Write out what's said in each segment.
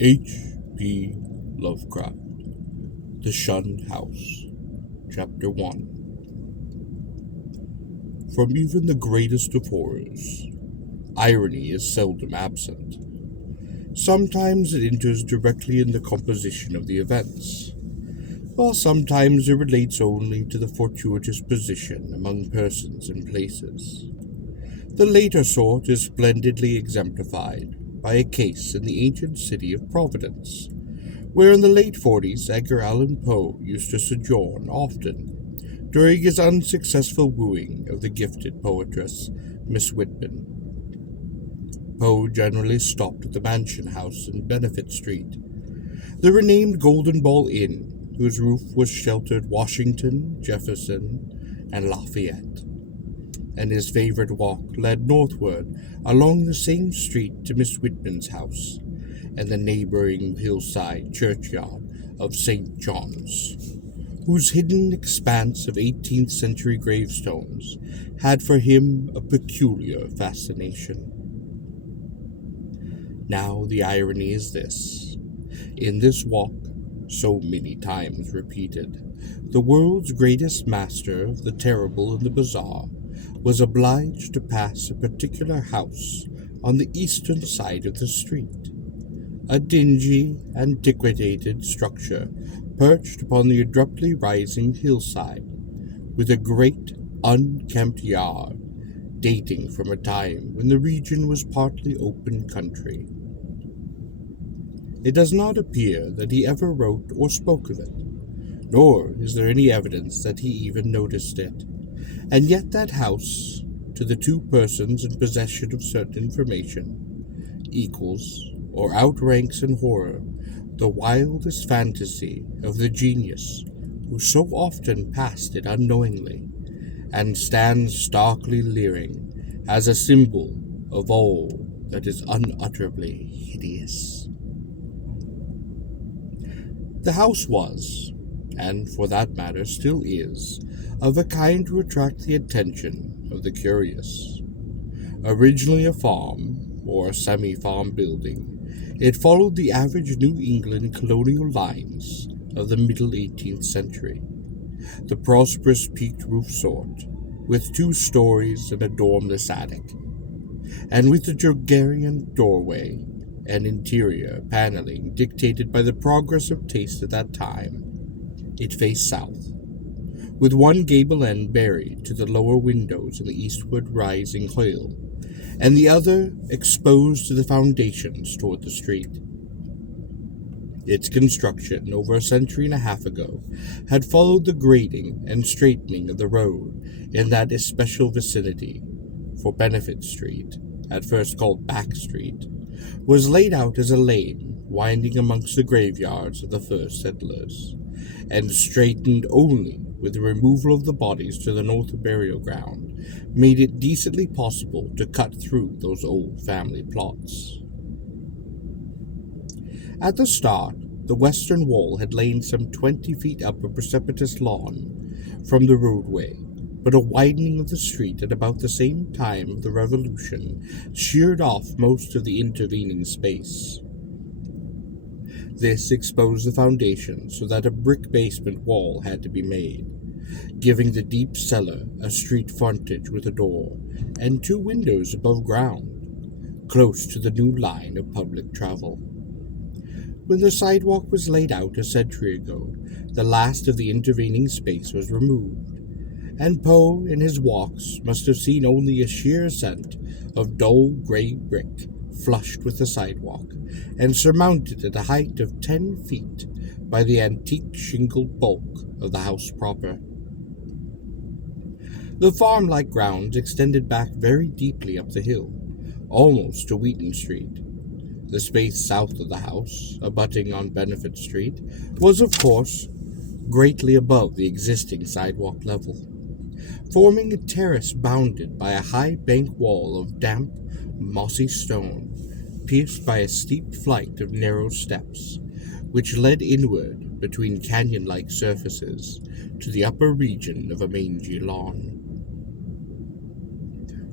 H.P. Lovecraft, The Shunned House, Chapter 1. From even the greatest of horrors, irony is seldom absent. Sometimes it enters directly in the composition of the events, while sometimes it relates only to the fortuitous position among persons and places. The later sort is splendidly exemplified by a case in the ancient city of Providence, where in the late 40s Edgar Allan Poe used to sojourn often during his unsuccessful wooing of the gifted poetress Miss Whitman. Poe generally stopped at the Mansion House in Benefit Street, the renamed Golden Ball Inn, whose roof was sheltered Washington, Jefferson, and Lafayette, and his favorite walk led northward along the same street to Miss Whitman's house and the neighboring hillside churchyard of St. John's, whose hidden expanse of 18th century gravestones had for him a peculiar fascination. Now the irony is this: in this walk, so many times repeated, the world's greatest master of the terrible and the bizarre was obliged to pass a particular house on the eastern side of the street, a dingy, antiquated structure perched upon the abruptly rising hillside, with a great, unkempt yard dating from a time when the region was partly open country. It does not appear that he ever wrote or spoke of it, nor is there any evidence that he even noticed it, and yet that house, to the two persons in possession of certain information, equals or outranks in horror the wildest fantasy of the genius who so often passed it unknowingly, and stands starkly leering as a symbol of all that is unutterably hideous. The house was, and for that matter still is, of a kind to attract the attention of the curious. Originally a farm, or a semi-farm building, it followed the average New England colonial lines of the middle 18th century, the prosperous peaked roof sort, with 2 stories and a dormless attic, and with the Georgian doorway and interior paneling dictated by the progress of taste at that time. It faced south, with one gable end buried to the lower windows in the eastward rising hill, and the other exposed to the foundations toward the street. Its construction, over a century and a half ago, had followed the grading and straightening of the road in that especial vicinity, for Benefit Street, at first called Back Street, was laid out as a lane winding amongst the graveyards of the first settlers, and straightened only with the removal of the bodies to the north burial ground, made it decently possible to cut through those old family plots. At the start, the western wall had lain some 20 feet up a precipitous lawn from the roadway, but a widening of the street at about the same time of the Revolution sheared off most of the intervening space. This exposed the foundation so that a brick basement wall had to be made, giving the deep cellar a street frontage with a door and 2 windows above ground, close to the new line of public travel. When the sidewalk was laid out a century ago, the last of the intervening space was removed, and Poe in his walks must have seen only a sheer ascent of dull gray brick flushed with the sidewalk, and surmounted at a height of 10 feet by the antique shingled bulk of the house proper. The farm-like grounds extended back very deeply up the hill, almost to Wheaton Street. The space south of the house, abutting on Benefit Street, was, of course, greatly above the existing sidewalk level, forming a terrace bounded by a high bank wall of damp, mossy stone, pierced by a steep flight of narrow steps, which led inward between canyon-like surfaces to the upper region of a mangy lawn.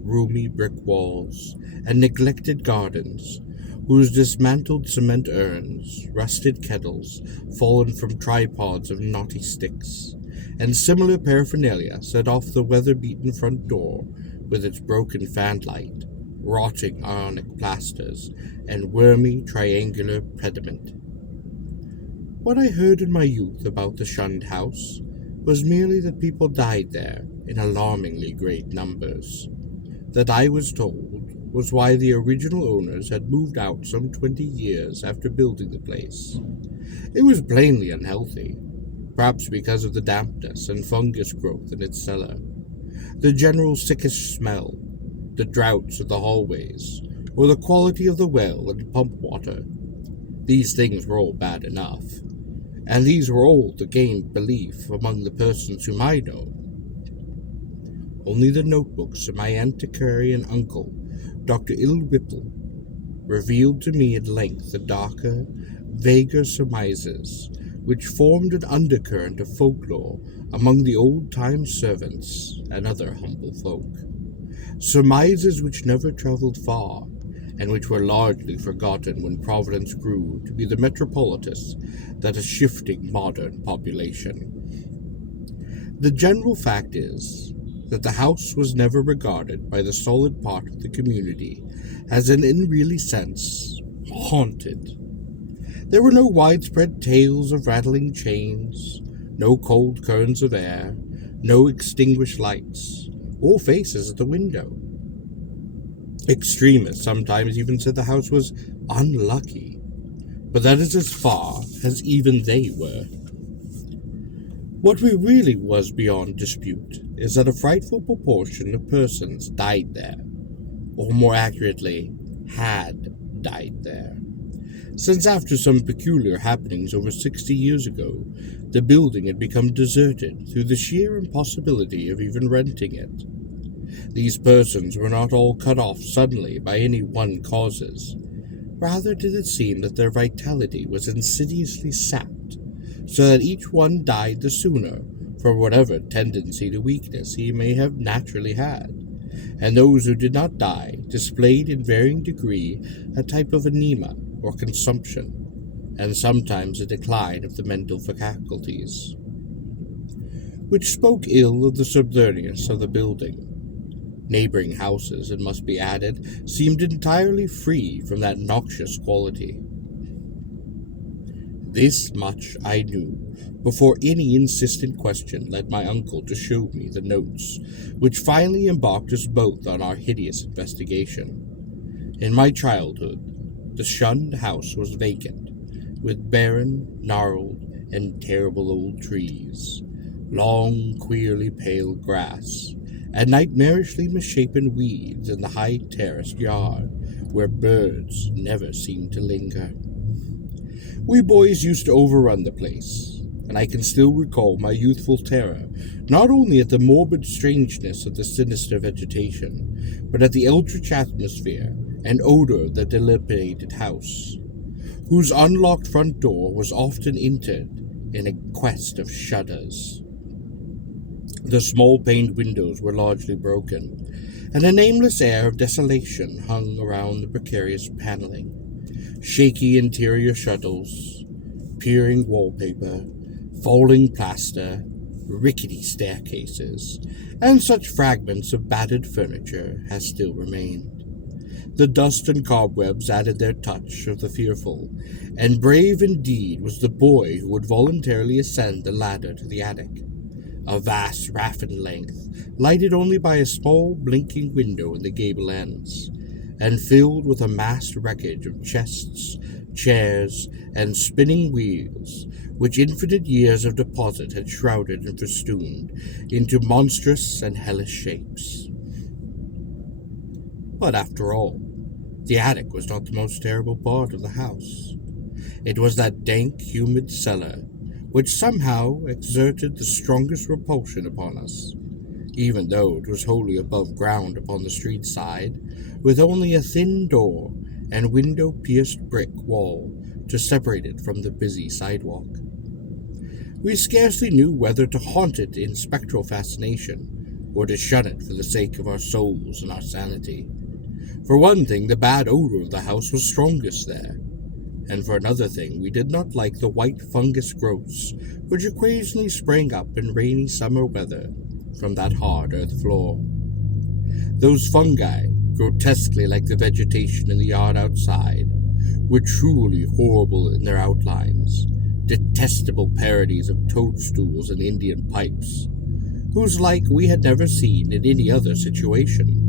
Roomy brick walls and neglected gardens whose dismantled cement urns, rusted kettles, fallen from tripods of knotty sticks, and similar paraphernalia set off the weather-beaten front door with its broken fanlight, rotting ionic plasters, and wormy triangular pediment. What I heard in my youth about the Shunned house was merely that people died there in alarmingly great numbers. That, I was told, was why the original owners had moved out some 20 years after building the place. It was plainly unhealthy, perhaps because of the dampness and fungus growth in its cellar, the general sickish smell, the draughts of the hallways, or the quality of the well and pump water. These things were all bad enough, and these were all the gained belief among the persons whom I know. Only the notebooks of my antiquarian uncle, Dr. Il Whipple, revealed to me at length the darker, vaguer surmises which formed an undercurrent of folklore among the old-time servants and other humble folk. Surmises which never traveled far, and which were largely forgotten when Providence grew to be the metropolis that a shifting modern population. The general fact is that the house was never regarded by the solid part of the community as in any really sense haunted. There were no widespread tales of rattling chains, no cold currents of air, no extinguished lights, or faces at the window. Extremists sometimes even said the house was unlucky, but that is as far as even they were. What really was beyond dispute is that a frightful proportion of persons died there, or more accurately, had died there. Since after some peculiar happenings over 60 years ago, the building had become deserted through the sheer impossibility of even renting it. These persons were not all cut off suddenly by any one causes. Rather did it seem that their vitality was insidiously sapped, so that each one died the sooner from whatever tendency to weakness he may have naturally had, and those who did not die displayed in varying degree a type of anemia or consumption, and sometimes a decline of the mental faculties, which spoke ill of the subterraneous of the building. Neighboring houses, it must be added, seemed entirely free from that noxious quality. This much I knew before any insistent question led my uncle to show me the notes, which finally embarked us both on our hideous investigation. In my childhood, the Shunned house was vacant, with barren, gnarled, and terrible old trees, long, queerly pale grass, and nightmarishly misshapen weeds in the high terraced yard, where birds never seemed to linger. We boys used to overrun the place, and I can still recall my youthful terror, not only at the morbid strangeness of the sinister vegetation, but at the eldritch atmosphere and odor of the dilapidated house, whose unlocked front door was often entered in a quest of shudders. The small-paned windows were largely broken, and a nameless air of desolation hung around the precarious paneling. Shaky interior shutters, peering wallpaper, falling plaster, rickety staircases, and such fragments of battered furniture as still remained. The dust and cobwebs added their touch of the fearful, and brave indeed was the boy who would voluntarily ascend the ladder to the attic, a vast raft in length, lighted only by a small blinking window in the gable ends, and filled with a massed wreckage of chests, chairs, and spinning wheels, which infinite years of deposit had shrouded and festooned into monstrous and hellish shapes. But after all, the attic was not the most terrible part of the house. It was that dank, humid cellar which somehow exerted the strongest repulsion upon us, even though it was wholly above ground upon the street side, with only a thin door and window-pierced brick wall to separate it from the busy sidewalk. We scarcely knew whether to haunt it in spectral fascination, or to shun it for the sake of our souls and our sanity. For one thing, the bad odor of the house was strongest there, and for another thing, we did not like the white fungus growths which occasionally sprang up in rainy summer weather from that hard earth floor. Those fungi, grotesquely like the vegetation in the yard outside, were truly horrible in their outlines, detestable parodies of toadstools and Indian pipes, whose like we had never seen in any other situation.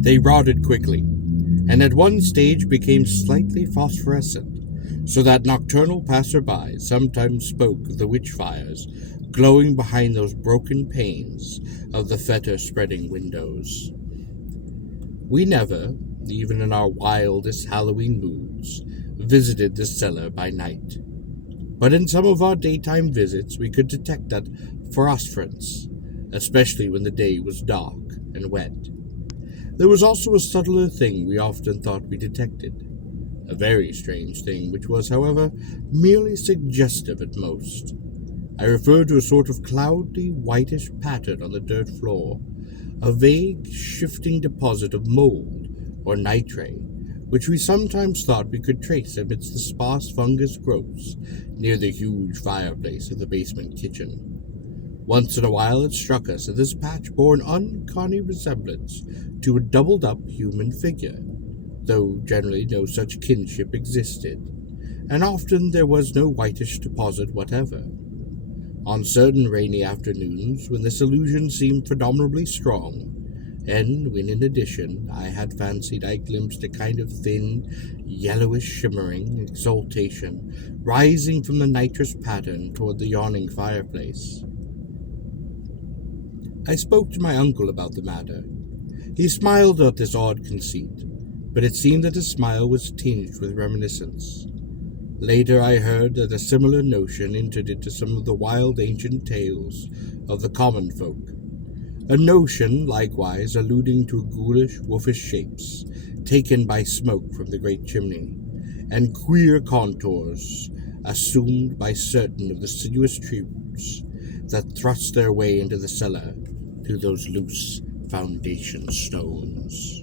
They rotted quickly, and at one stage became slightly phosphorescent, so that nocturnal passer-by sometimes spoke of the witch fires glowing behind those broken panes of the fetor-spreading windows. We never, even in our wildest Halloween moods, visited the cellar by night, but in some of our daytime visits we could detect that phosphorescence, especially when the day was dark and wet. There was also a subtler thing we often thought we detected, a very strange thing which was, however, merely suggestive at most. I refer to a sort of cloudy, whitish pattern on the dirt floor, a vague, shifting deposit of mold or nitrate, which we sometimes thought we could trace amidst the sparse fungus growths near the huge fireplace of the basement kitchen. Once in a while it struck us that this patch bore an uncanny resemblance to a doubled-up human figure, though generally no such kinship existed, and often there was no whitish deposit whatever. On certain rainy afternoons, when this illusion seemed predominantly strong, and when in addition I had fancied I glimpsed a kind of thin, yellowish shimmering exhalation rising from the nitrous pattern toward the yawning fireplace. I spoke to my uncle about the matter. He smiled at this odd conceit, but it seemed that his smile was tinged with reminiscence. Later I heard that a similar notion entered into some of the wild ancient tales of the common folk, a notion likewise alluding to ghoulish, wolfish shapes taken by smoke from the great chimney, and queer contours assumed by certain of the sinuous tree roots that thrust their way into the cellar through those loose foundation stones.